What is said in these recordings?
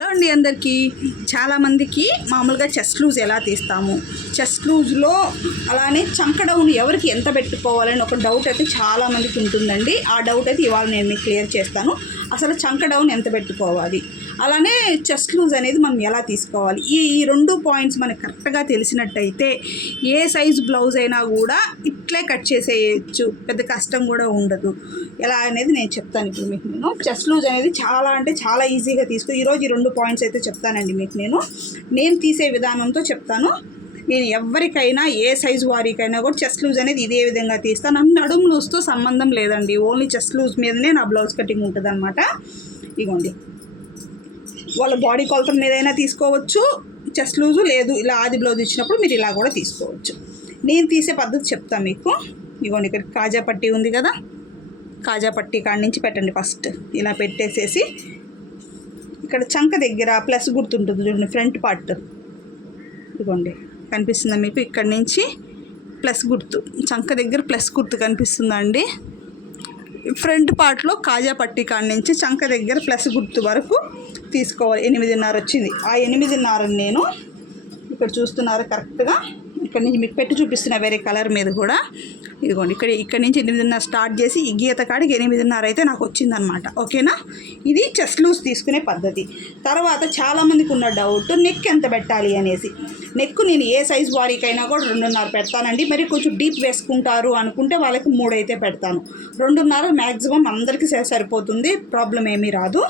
Hello అండి అందరికీ చాలామందికి మామూలుగా చెస్ట్ లూజ్ ఎలా తీస్తాము? చెస్ట్ లూజ్లో అలానే చంక డౌన్ ఎవరికి ఎంత పెట్టుకోవాలని ఒక డౌట్ అయితే చాలామందికి ఉంటుందండి. ఆ డౌట్ అయితే ఇవాళ నేను మీకు క్లియర్ చేస్తాను. అసలు చంక డౌన్ ఎంత పెట్టుకోవాలి? అలానే చెస్ట్ లూజ్ అనేది మనం ఎలా తీసుకోవాలి? ఈ ఈ రెండు పాయింట్స్ మనకు కరెక్ట్గా తెలిసినట్టయితే ఏ సైజు బ్లౌజ్ అయినా కూడా ఇట్లే కట్ చేసేయచ్చు. పెద్ద కష్టం కూడా ఉండదు. ఎలా అనేది నేను చెప్తాను ఇప్పుడు మీకు నేను. చెస్ట్ లూజ్ అనేది చాలా అంటే చాలా ఈజీగా తీసుకు. ఈరోజు ఈ రెండు పాయింట్స్ అయితే చెప్తానండి మీకు నేను. నేను తీసే విధానంతో చెప్తాను. నేను ఎవరికైనా ఏ సైజు వారికైనా కూడా చెస్ట్ లూజ్ అనేది ఇదే విధంగా తీస్తాను నాకు నడుము లూజ్తో సంబంధం లేదండి. ఓన్లీ చెస్ట్ లూజ్ మీదనే నా బ్లౌజ్ కటింగ్ ఉంటుంది అనమాట ఇగోండి. వాళ్ళ బాడీ కొలత మీదైనా తీసుకోవచ్చు. చెస్ట్ లూజు లేదు. ఇలా ఆది బ్లౌజ్ ఇచ్చినప్పుడు మీరు ఇలా కూడా తీసుకోవచ్చు. నేను తీసే పద్ధతి చెప్తాను మీకు. ఇగోండి ఇక్కడ కాజా పట్టీ ఉంది కదా. కాజా పట్టీ కాడి నుంచి పెట్టండి ఫస్ట్. ఇలా పెట్టేసేసి ఇక్కడ చంక దగ్గర ప్లస్ గుర్తుంటుంది చూడండి ఫ్రంట్ పార్ట్. ఇదిగోండి కనిపిస్తుందా మీకు ఇక్కడ నుంచి ప్లస్ గుర్తు. చంక దగ్గర ప్లస్ గుర్తు కనిపిస్తుందా అండి ఫ్రంట్ పార్ట్లో కాజాపట్టి కాడ నుంచి చంక దగ్గర ప్లస్ గుర్తు వరకు తీసుకోవాలి. ఎనిమిదిన్నర వచ్చింది. ఆ ఎనిమిదిన్నర నేను ఇక్కడ చూస్తున్నారు కరెక్ట్గా ఇక్కడ నుంచి మీకు పెట్టి చూపిస్తున్న వేరే కలర్ మీద కూడా. ఇదిగోండి ఇక్కడ ఇక్కడ నుంచి ఎనిమిదిన్నర స్టార్ట్ చేసి ఈ గీత కాడికి ఎనిమిదిన్నర అయితే నాకు వచ్చిందనమాట ఓకేనా? ఇది చెస్ట్ లూజ్ తీసుకునే పద్ధతి. తర్వాత చాలామందికి ఉన్న డౌట్ నెక్ ఎంత పెట్టాలి అనేసి. నెక్ నేను ఏ సైజ్ వారికైనా కూడా రెండున్నర పెడతానండి. మరి కొంచెం డీప్ వేసుకుంటారు అనుకుంటే వాళ్ళకి మూడు అయితే పెడతాను. రెండున్నర మ్యాక్సిమం అందరికీ సరిపోతుంది. ప్రాబ్లం ఏమీ రాదు.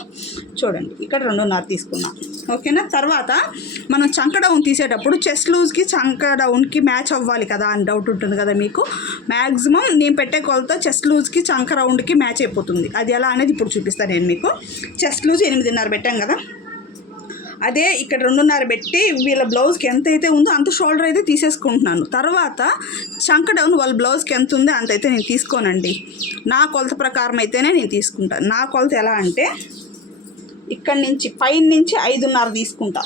చూడండి ఇక్కడ రెండున్నర తీసుకున్నాను ఓకేనా? తర్వాత మనం చంక డౌన్ తీసేటప్పుడు చెస్ట్ లూజ్కి చంక డౌన్ డౌన్కి మ్యాచ్ అవ్వాలి కదా అని డౌట్ ఉంటుంది కదా మీకు. మ్యాక్సిమం నేను పెట్టే కొలత చెస్ట్ లూజ్కి చంక రౌండ్కి మ్యాచ్ అయిపోతుంది. అది ఎలా అనేది ఇప్పుడు చూపిస్తాను నేను మీకు. చెస్ట్ లూజ్ ఎనిమిదిన్నర పెట్టాం కదా. అదే ఇక్కడ రెండున్నర పెట్టి వీళ్ళ బ్లౌజ్కి ఎంత అయితే ఉందో అంత షోల్డర్ అయితే తీసేసుకుంటున్నాను. తర్వాత చంక డౌన్ వాళ్ళ బ్లౌజ్కి ఎంత ఉందో అంత అయితే నేను తీసుకోనండి. నా కొలత ప్రకారం అయితేనే నేను తీసుకుంటాను నా కొలత ఎలా అంటే ఇక్కడి నుంచి పైన నుంచి ఐదున్నర తీసుకుంటా.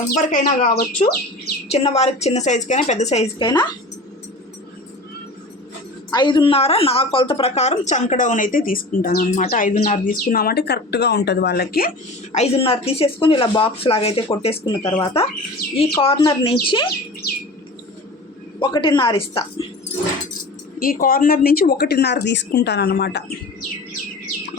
ఎవరికైనా కావచ్చు చిన్నవారికి చిన్న సైజుకైనా పెద్ద సైజుకైనా ఐదున్నర నా కొలత ప్రకారం చంక డౌన్ అయితే తీసుకుంటాను అనమాట ఐదున్నర తీసుకున్నామంటే కరెక్ట్గా ఉంటుంది వాళ్ళకి. ఐదున్నర తీసేసుకొని ఇలా బాక్స్ లాగా అయితే కొట్టేసుకున్న తర్వాత ఈ కార్నర్ నుంచి ఒకటిన్నర ఇస్తా. ఈ కార్నర్ నుంచి ఒకటిన్నర తీసుకుంటాను అనమాట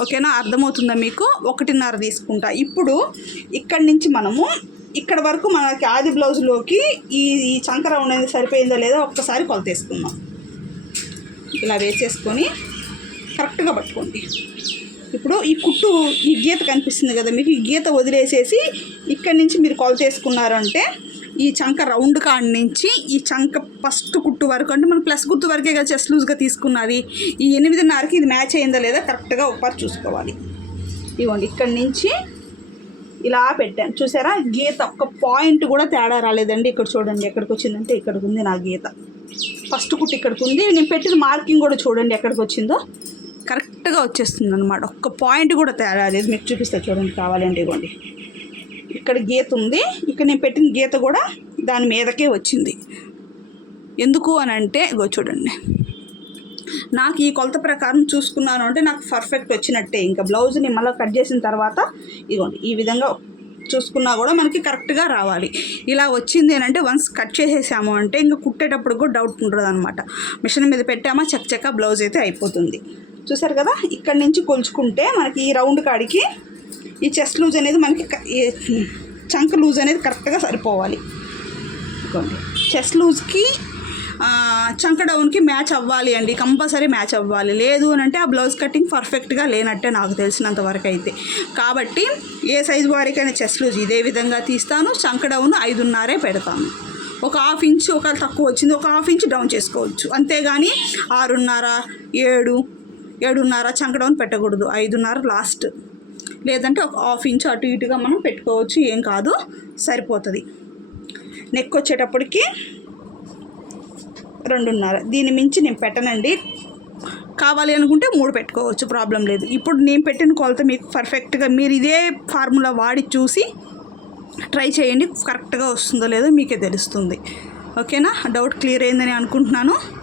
ఓకేనా? అర్థమవుతుందా మీకు? ఒకటిన్నర తీసుకుంటా. ఇప్పుడు ఇక్కడి నుంచి మనము ఇక్కడ వరకు మనకి ఆది బ్లౌజ్లోకి ఈ ఈ చంకర అనేది సరిపోయిందో లేదో ఒక్కసారి కొలతేసుకుందాం ఇలా వేసేసుకొని కరెక్ట్గా పట్టుకోండి. ఇప్పుడు ఈ కుట్టు ఈ గీత కనిపిస్తుంది కదా మీకు? ఈ గీత వదిలేసేసి ఇక్కడి నుంచి మీరు కొలతేసుకున్నారంటే ఈ చంక రౌండ్ కాడ నుంచి ఈ చంక ఫస్ట్ కుట్టు వరకు అంటే మనం ప్లస్ గుర్తు వరకే కదా చెస్ట్ లూజ్గా తీసుకున్నది ఈ ఎనిమిదిన్నరకి ఇది మ్యాచ్ అయిందా లేదా కరెక్ట్గా ఒకసారి చూసుకోవాలి. ఇవ్వండి ఇక్కడి నుంచి ఇలా పెట్టాను. చూసారా? గీత ఒక పాయింట్ కూడా తేడా రాలేదండి. ఇక్కడ చూడండి ఎక్కడికి వచ్చిందంటే ఇక్కడికి ఉంది నా గీత. ఫస్ట్ కుట్టు ఇక్కడికి ఉంది. నేను పెట్టిన మార్కింగ్ కూడా చూడండి ఎక్కడికి వచ్చిందో. కరెక్ట్గా వచ్చేస్తుంది అనమాట ఒక్క పాయింట్ కూడా తేడా లేదు. మీకు చూపిస్తా చూడండి కావాలండి ఇవ్వండి ఇక్కడ గీత ఉంది. ఇక్కడ నేను పెట్టిన గీత కూడా దాని మీదకే వచ్చింది. ఎందుకు అని అంటే ఇగో చూడండి. నాకు ఈ కొలత ప్రకారం చూసుకున్నాను అంటే నాకు పర్ఫెక్ట్ వచ్చినట్టే. ఇంకా బ్లౌజ్ని మళ్ళీ కట్ చేసిన తర్వాత ఇదిగోండి ఈ విధంగా చూసుకున్నా కూడా మనకి కరెక్ట్గా రావాలి. ఇలా వచ్చింది అని అంటే వన్స్ కట్ చేసేసాము అంటే ఇంకా కుట్టేటప్పుడు కూడా డౌట్ ఉంటుంది అనమాట మిషన్ మీద పెట్టామా చక్క చక్క బ్లౌజ్ అయితే అయిపోతుంది. చూసారు కదా? ఇక్కడ నుంచి కొలుచుకుంటే మనకి ఈ రౌండ్ కాడికి ఈ చెస్ట్ లూజ్ అనేది మనకి చంక లూజ్ అనేది కరెక్ట్గా సరిపోవాలి. ఇదిగోండి. చెస్ట్ లూజ్కి చంక డౌన్కి మ్యాచ్ అవ్వాలి అండి. కంపల్సరీ మ్యాచ్ అవ్వాలి. లేదు అని అంటే ఆ బ్లౌజ్ కటింగ్ పర్ఫెక్ట్గా లేనట్టే నాకు తెలిసినంత వరకు అయితే కాబట్టి ఏ సైజు వారికైనా చెస్ట్ లూజ్ ఇదే విధంగా తీస్తాను. చంక డౌన్ ఐదున్నరే పెడతాను. ఒక హాఫ్ ఇంచ్ ఒకవేళ తక్కువ వచ్చింది ఒక హాఫ్ ఇంచ్ డౌన్ చేసుకోవచ్చు. అంతేగాని ఆరున్నర ఏడు ఏడున్నర చంక డౌన్ పెట్టకూడదు. ఐదున్నర లాస్ట్. లేదంటే ఒక హాఫ్ ఇంచ్ అటు ఇటుగా మనం పెట్టుకోవచ్చు ఏం కాదు సరిపోతుంది. నెక్ వచ్చేటప్పటికి రెండున్నర. దీని మించి నేను పెట్టనండి. కావాలి అనుకుంటే మూడు పెట్టుకోవచ్చు ప్రాబ్లం లేదు. ఇప్పుడు నేను పెట్టిన కొలత మీకు పర్ఫెక్ట్గా మీరు ఇదే ఫార్ములా వాడి చూసి ట్రై చేయండి కరెక్ట్గా వస్తుందో లేదో మీకే తెలుస్తుంది. ఓకేనా? డౌట్ క్లియర్ అయిందని అనుకుంటున్నాను.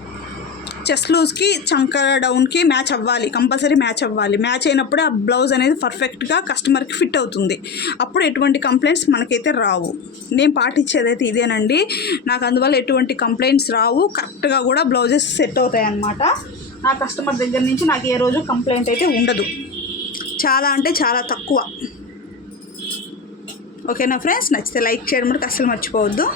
చెస్ట్ లూజ్కి చంక డౌన్కి మ్యాచ్ అవ్వాలి కంపల్సరీ మ్యాచ్ అవ్వాలి. మ్యాచ్ అయినప్పుడే ఆ బ్లౌజ్ అనేది పర్ఫెక్ట్గా కస్టమర్కి ఫిట్ అవుతుంది. అప్పుడు ఎటువంటి కంప్లైంట్స్ మనకైతే రావు. నేను పాటించేదైతే ఇదేనండి. నాకు అందువల్ల ఎటువంటి కంప్లైంట్స్ రావు. కరెక్ట్గా కూడా బ్లౌజెస్ సెట్ అవుతాయి అన్నమాట నా కస్టమర్ దగ్గర నుంచి నాకు ఏ రోజు కంప్లైంట్ అయితే ఉండదు. చాలా అంటే చాలా తక్కువ. ఓకేనా ఫ్రెండ్స్ నచ్చితే లైక్ చేయడం కూడా అస్సలు మర్చిపోవద్దు.